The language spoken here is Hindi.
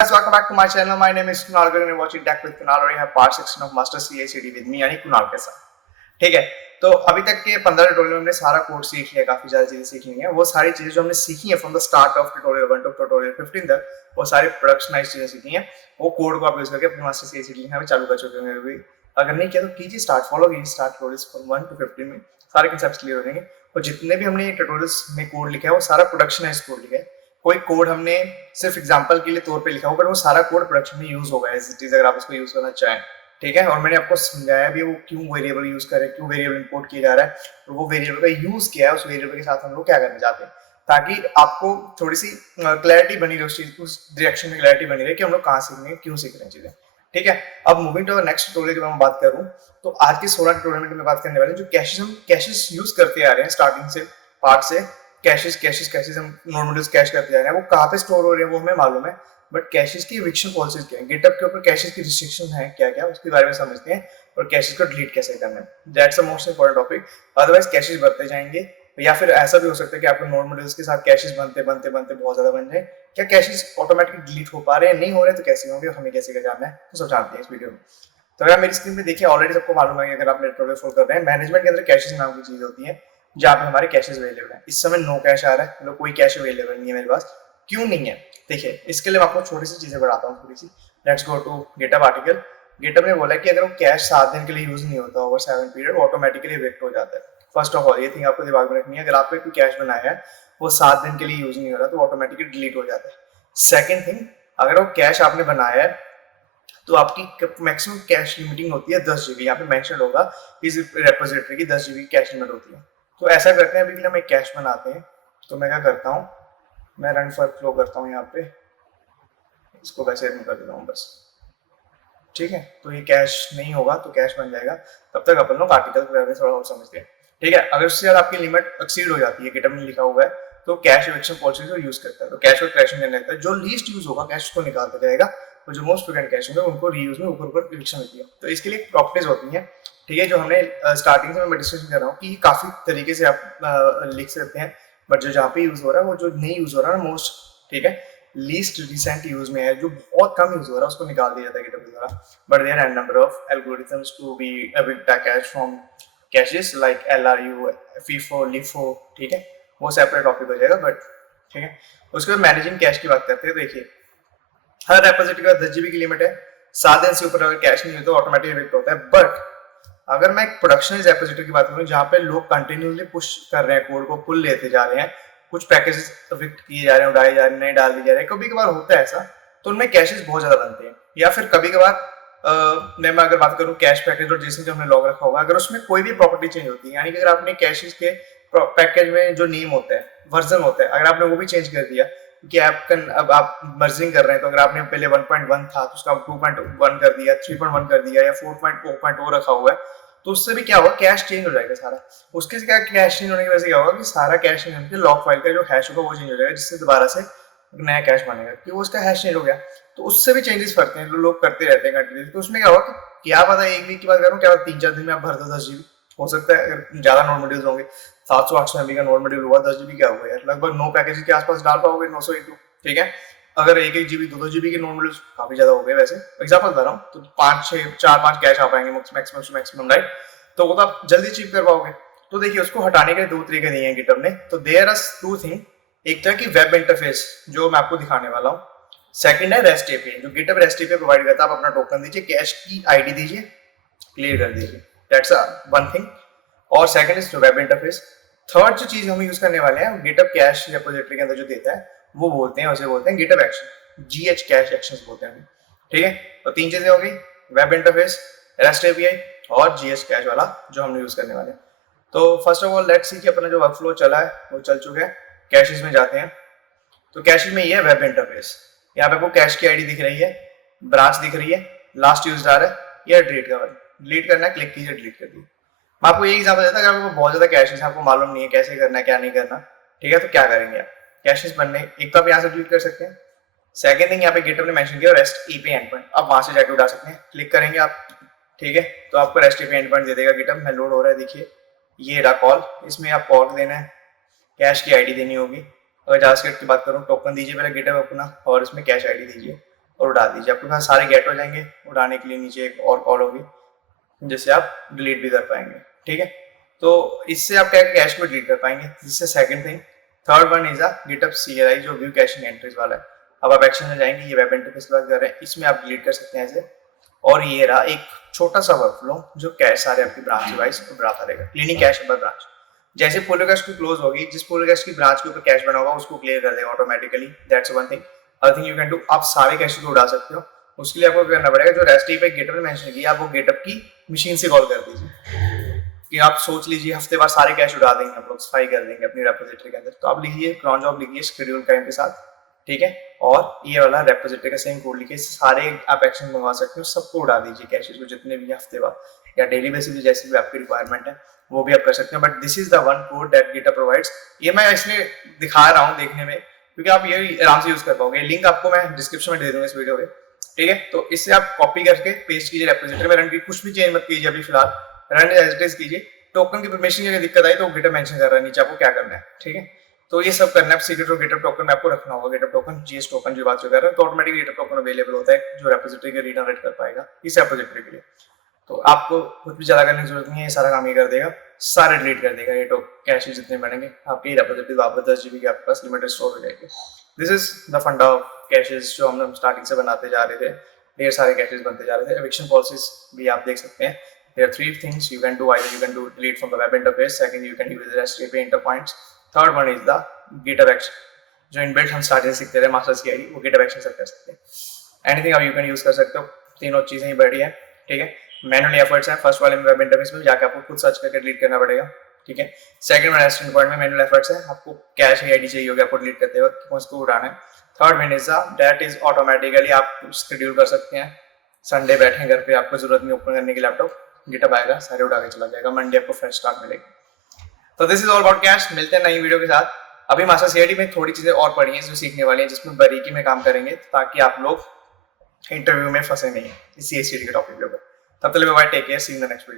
Guys, welcome back to my channel. My name is Kunal Garg and you're watching Tech with Kunal और यहाँ part section of master CI/CD with me यानी कुणाल के साथ। ठीक है, तो अभी तक के 15 ट्यूटोरियल में हमने सारा कोड सीख लिया, काफी ज्यादा चीजें सीख ली हैं। वो सारी चीजें जो हमने सीखी हैं from the start of tutorial 1 to tutorial 15 तक, वो सारी प्रोडक्शनाइज चीजें सीखी हैं। वो कोड को आप यूज करके अपने मास्टर CI/CD लिखना भी चालू कर चुके होंगे अभी। अगर नहीं किया तो कीजिए स्टार्ट, फॉलो कीजिए स्टार्ट ट्यूटोरियल्स फ्रॉम 1 टू 15 में सारे कंसेप्ट्स क्लियर हो जाएंगे। और जितने भी हमने ट्यूटोरियल्स में कोड लिखा है वो सारा प्रोडक्शनाइज कोड लिखा है। कोई कोड हमने सिर्फ एग्जांपल के लिए तौर पे लिखा हो, बट वो सारा कोड प्रोडक्शन में यूज होगा एज इट इज, अगर आप इसको यूज करना चाहें। ठीक है, और मैंने आपको समझाया भी वो क्यों वेरिएबल यूज कर रहे हैं, क्यों वेरिएबल इंपोर्ट किया जा रहा है, और वो वेरिएबल का यूज क्या है, उस वेरिएबल के साथ हम लोग क्या करना चाहते हैं, ताकि आपको थोड़ी सी क्लैरिटी बनी रहे उस चीज, उस डायरेक्शन में क्लैरिटी बनी रहे कि हम लोग कहाँ सीख रहे हैं, क्यों सीख रहे हैं चीजें। ठीक है, अब मूविंग टू नेक्स्ट ट्यूटोरियल की मैं बात करूं तो आज के 16 ट्यूटोरियल में बात करने वाले हैं जो कैशेस हम कैशेस यूज करते आ रहे हैं स्टार्टिंग से पार्ट से। कैशेस हम नॉर्मली कैश करते जा रहे हैं, वो कहाँ पे स्टोर हो रहे हैं वो हमें मालूम है, बट कैशेस की इविक्शन पॉलिसीज क्या है, गिटहब के ऊपर कैशेस की रिस्ट्रिक्शन है क्या क्या, उसके बारे में समझते हैं और कैशेस को डिलीट कैसे करना है। That's the most important topic. Otherwise caches बढ़ते जाएंगे, या फिर ऐसा भी हो सकता है कि आपको नॉर्मल के साथ कैशेस बनते बनते बनते बहुत ज्यादा बन जाए। क्या कैशेस ऑटोमेटिक डिलीट हो पा रहे हैं, नहीं हो रहे तो कैसे होंगे, हमें कैसे जानना है, तो सब जानते हैं इस वीडियो में। तो अगर मेरी स्क्रीन पे देखिए ऑलरेडी सबको मालूम है कि अगर आप मेरे ट्यूटोरियल फॉलो कर रहे हैं, मैनेजमेंट के अंदर कैशेस नाम की चीज होती है जहाँ पे हमारे कैशेस अवेलेबल है। इस समय नो कैश आ रहा है, मतलब कोई कैश अवेलेबल नहीं है मेरे पास। क्यों नहीं है, देखिए इसके लिए मैं आपको छोटी सी चीजें बताता हूँ थोड़ी सी। Let's go to GitHub article. GitHub ने बोला कि अगर वो कैश 7 दिन के लिए यूज नहीं होता ओवर 7 पीरियड, वो ऑटोमेटिकली इविक्ट हो जाता है। फर्स्ट ऑफ ऑल ये थिंग आपको दिमाग में रखनी है, अगर आपने कोई कैश बनाया है वो 7 दिन के लिए यूज नहीं हो रहा तो ऑटोमेटिकली डिलीट हो जाता है। सेकेंड थिंग, अगर वो कैश आपने बनाया है तो आपकी मैक्सिमम कैश लिमिटिंग होती है 10 GB। यहाँ पे मेंशन होगा इस रेपोजिटरी की 10 GB की कैश लिमिट होती है। तो ऐसा करते हैं, अभी के लिए हम एक कैश बनाते हैं। तो मैं क्या करता हूँ, मैं रन फॉर फ्लो करता हूँ, यहाँ पे इसको वैसे कर देता हूँ बस। ठीक है, तो ये कैश नहीं होगा तो कैश बन जाएगा। तब तक अपन लोग आर्टिकल के बारे में थोड़ा और समझते हैं। ठीक है, अगर उससे ज्यादा आपकी लिमिट एक्सीड हो जाती है, गिटहब में लिखा हुआ है, तो कैश इविक्शन पॉलिसी को यूज करता है। तो कैश को क्रैशिंग करने लगता है, जो लीस्ट यूज होगा कैश को निकालता जाएगा, और जो मोस्ट फ्रीक्वेंट कैश होंगे उनको रीयूज में ऊपर ऊपर इविक्शन होती है। तो इसके लिए प्रॉपर्टीज होती हैं। ठीक है, जो हमने स्टार्टिंग से मैं डिस्कशन कर रहा हूँ कि काफी तरीके से आप लिख सकते हैं, बट जो जहाँ पे यूज हो रहा है वो जो नहीं यूज हो रहा है मोस्ट, ठीक है, लीस्ट रिसेंट यूज में है, जो बहुत कम यूज हो रहा है उसको निकाल दिया जाता है गिटहब द्वारा। But there are number of algorithms to be evict cache from caches like LRU, FIFO, LIFO। ठीक है, वो सेपरेट टॉपिक हो जाएगा, बट ठीक है। उसके बाद मैनेजिंग कैश की बात करते हैं। देखिए हर रेपोजिटरी का 10 GB की लिमिट है, 7 दिन से ऊपर अगर कैश नहीं है तो ऑटोमेटिक इविक्ट होता है। बट अगर मैं एक प्रोडक्शनल रेपोजिटरी की बात करूँ जहाँ पे लोग कंटिन्यूसली पुश कर रहे हैं, कोड को पुल लेते जा रहे हैं, कुछ पैकेजेस इविक्ट किए जा रहे हैं, उड़ाए जा रहे हैं, नहीं डाल दिए जा रहे हैं, कभी कभार होता है ऐसा, तो उनमें कैशेस बहुत ज्यादा बनते हैं। या फिर कभी कभार मैं अगर बात करूँ कैश पैकेज और जैसे जो हमने लॉग रखा होगा, अगर उसमें कोई भी प्रॉपर्टी चेंज होती है, यानी कि अगर आपने कैशेस के पैकेज में जो नेम होता है, वर्जन होता है, अगर आपने वो भी चेंज कर दिया कि अब आप मर्जिंग कर रहे हैं, तो अगर आपने पहले 1.1 था तो उसका 2.1 कर दिया, 3.1 कर दिया, या 4.0 रखा हुआ है, तो उससे भी क्या होगा, कैश चेंज हो जाएगा सारा। उसके क्या कैश चेंज होने की वजह से क्या होगा कि सारा कैश चेंज होने के लॉग फाइल का जो हैश होगा वो चेंज हो जाएगा, जिससे दोबारा से नया कैश बनेगा, कि वो उसका हैश चेंज हो गया। तो उससे भी चेंजेस करते हैं, लोग करते रहते हैं कंटिन्यूसली। तो उसमें क्या होगा कि क्या पता एक वीक की बात करूँ, क्या 3-4 दिन में आप भर दो 10 GB। हो सकता है अगर ज्यादा नॉर्मल ड्यूज होंगे, 700-800 MB का नॉर्मल ड्यू हुआ, 10 GB क्या हुआ यार, लगभग 9 पैकेज के आसपास डाल पाओगे, 900 इंटू, ठीक है। अगर 1-1 GB 2-2 GB के नॉर्मल काफी ज्यादा हो गए वैसे, एग्जाम्पल बता रहा हूँ, तो 4-5 कैश आ पाएंगे मैक्सिमम, राइट। तो वो तो आप जल्दी अचीव कर पाओगे। तो देखिए उसको हटाने के 2 तरीके दिए हैं गिटहब ने। तो देयर आर 2 थिंग, एक तरह की वेब इंटरफेस जो मैं आपको दिखाने वाला हूँ, सेकंड है रेस्ट एपीआई, जो गिटहब रेस्ट एपीआई प्रोवाइड करता है। आप अपना टोकन दीजिए, कैश की आईडी दीजिए, क्लियर कर दीजिए, दैट्स वन थिंग। और second is web interface. Third जो चीज हम यूज करने वाले हैं गिटहब कैश रेपोजिटरी के अंदर जो देता है वो बोलते हैं, उसे बोलते हैं GitHub action, GH cash actions बोलते हैं, ठीक है। तो 3 चीजें हो गई, वेब इंटरफेस, रेस्ट एपीआई और GH कैश वाला जो हम यूज करने वाले हैं। तो first of all let's see कि अपना जो वर्कफ्लो चला है वो चल चुका है। कैशेस में जाते हैं, तो कैशेस में ये है वेब इंटरफेस। यहाँ पे आपको कैश की आईडी दिख रही है, ब्रांच दिख रही है, लास्ट यूज आ रहा है, या डिलीट करना है, क्लिक कीजिए, डिलीट कर दिए। मैं आपको ये एग्जांपल देता अगर आपको बहुत ज्यादा कैशेस है, आपको मालूम नहीं है कैसे करना है क्या नहीं करना, ठीक है, तो क्या करेंगे आप, कैशेस बनने एक तो आप यहाँ से डिलीट कर सकते हैं। सेकंड थिंग, यहाँ पे गिटहब ने मेंशन किया रेस्ट एपीआई एंडपॉइंट, आप वहां से जाके उठा सकते हैं, क्लिक करेंगे आप, ठीक है, तो आपको रेस्ट एपीआई एंडपॉइंट दे देगा गिटहब में। लोड हो रहा है, देखिए ये रहा कॉल, इसमें आप कॉल देना है, कैश की आईडी देनी होगी। अगर जावास्क्रिप्ट की बात करूँ, टोकन दीजिए पहले गिटहब अपना, और इसमें कैश आईडी दीजिए, और उड़ा दीजिए। आपके पास सारे गेट हो जाएंगे। उड़ाने के लिए नीचे एक और कॉल होगी जिससे आप डिलीट भी कर पाएंगे। ठीक है, तो इससे आप क्या कैश को डिलीट कर पाएंगे। जिससे second thing, third one is GitHub CLI जो व्यू कैशिंग एंट्रीज वाला है। अब आप एक्शन में जाएंगे, ये वेब इंटरफेस की बात कर रहे हैं, इसमें आप डिलीट कर सकते हैं ऐसे। और ये रहा एक छोटा सा वर्कफ्लो जो कैश सारे आपकी ब्रांच वाइज बढ़ाता रहेगा। क्लीनिंग कैश अबाउट ब्रांच, जैसे पोलो कैश की क्लोज होगी, जिस पोलो कैश की ब्रांच के ऊपर कैश बना होगा उसको क्लियर कर देगा automatically. That's one thing. Other thing you can do, आप सारे कैश को उड़ा सकते हो। उसके लिए आपको क्या करना पड़ेगा, जो रेसिपी पे गेटअप में मेंशन की आप वो गेटअप की मशीन से कॉल कर दीजिए कि आप सोच लीजिए हफ्ते बाद सारे कैश उड़ा देंगे, आप लोग सफाई कर देंगे अपनी रेपोजिटरी के अंदर। तो आप लिखिए क्रॉन जॉब, लिखिए शेड्यूल टाइम के साथ। ठीक है, और ये वाला रेपोजिटरी का सेम कोड लिखिए, सारे आप एक्शन मंगवा सकते हो, सबको उड़ा दीजिए कैशेस को जितने भी हफ्ते बाद या डेली बेसिस पे जैसे भी आपकी रिक्वायरमेंट है वो भी आप कर सकते हैं। But this is the one code that GitHub provides. ये मैं इसलिए दिखा रहा हूँ देखने में क्योंकि आप ये आराम से यूज कर पाओगे। लिंक आपको मैं डिस्क्रिप्शन में दे दूंगा इस वीडियो के। ठीक है, तो इससे आप कॉपी करके पेस्ट कीजिए रेपोजिटरी में, रन की कुछ भी चेंज मत कीजिए अभी फिलहाल, रन एज इट इज कीजिए। टोकन की परमिशन की दिक्कत आई तो गिटहब मेंशन कर रहा है नीचे आपको क्या करना है। ठीक है, तो ये सब करना है। सीक्रेट और गिटहब टोकन में आपको रखना होगा। गिटहब टोकन, जीएस टोकन जो बात कर रहे हैं, तो ऑटोमेटिक गिटहब टोकन अवेलेबल होता है जो रेपोजिटरी के रीजनरेट कर पाएगा इस रेपोजिटरी के लिए। तो आपको कुछ भी ज्यादा करने की जरूरत नहीं है, ये सारा काम ये कर देगा, सारे डिलीट कर देगा। ये तो कैश जितने बनेंगे आपकी रेपोजिटरी वापस 10 GB के आपके पास लिमिटेड स्टोर हो जाएगी। दिस इज द फंडा ऑफ कैशेस जो हम स्टार्टिंग से बनाते जा रहे थे। ढेर सारे कैशेस बनते जा रहे थे। एविक्शन पॉलिसीज भी आप देख सकते हैं। There are 3 things you can do. Either you can do delete from the web interface. Second, you can use the REST API interpoints. Third one is the GitHub action. जो इनबिल्ट हम स्टार्टिंग से सीखते थे मास्टर्स की आईडी, वो GitHub action से कर सकते हैं। एनीथिंग आप यू कैन यूज कर सकते हो। तीनों चीजें ही बढ़िया है। ठीक है, मैनुअली एफर्ट्स हैं। फर्स्ट वाले में वेब इंटरफेस में जाके आपको खुद सर्च करके डिलीट करना पड़ेगा। ठीक है, सेकंड में रेस्ट पॉइंट में मैनुअल एफर्ट्स है, आपको कैश की आईडी चाहिए होगी आपको डिलीट करते वक्त, उसको उठाना है। Third one is that is automatically आप शेड्यूल कर सकते हैं। संडे बैठे घर पे, आपको जरूरत नहीं ओपन करने की लैपटॉप, गिटहब आएगा, सारे उठा के चला जाएगा। मंडे आपको फ्रेश स्टार्ट मिलेगा। तो this is all about cash. मिलते हैं नई वीडियो के साथ। अभी मास्टर सीआईडी में थोड़ी चीजें और पढ़ी हैं जो सीखने वाली हैं, जिसमें बारीकी में काम करेंगे ताकि आप लोग इंटरव्यू में फंसे नहीं इस CACD के टॉपिक के ऊपर। तब तक bye, take care, see in the next video.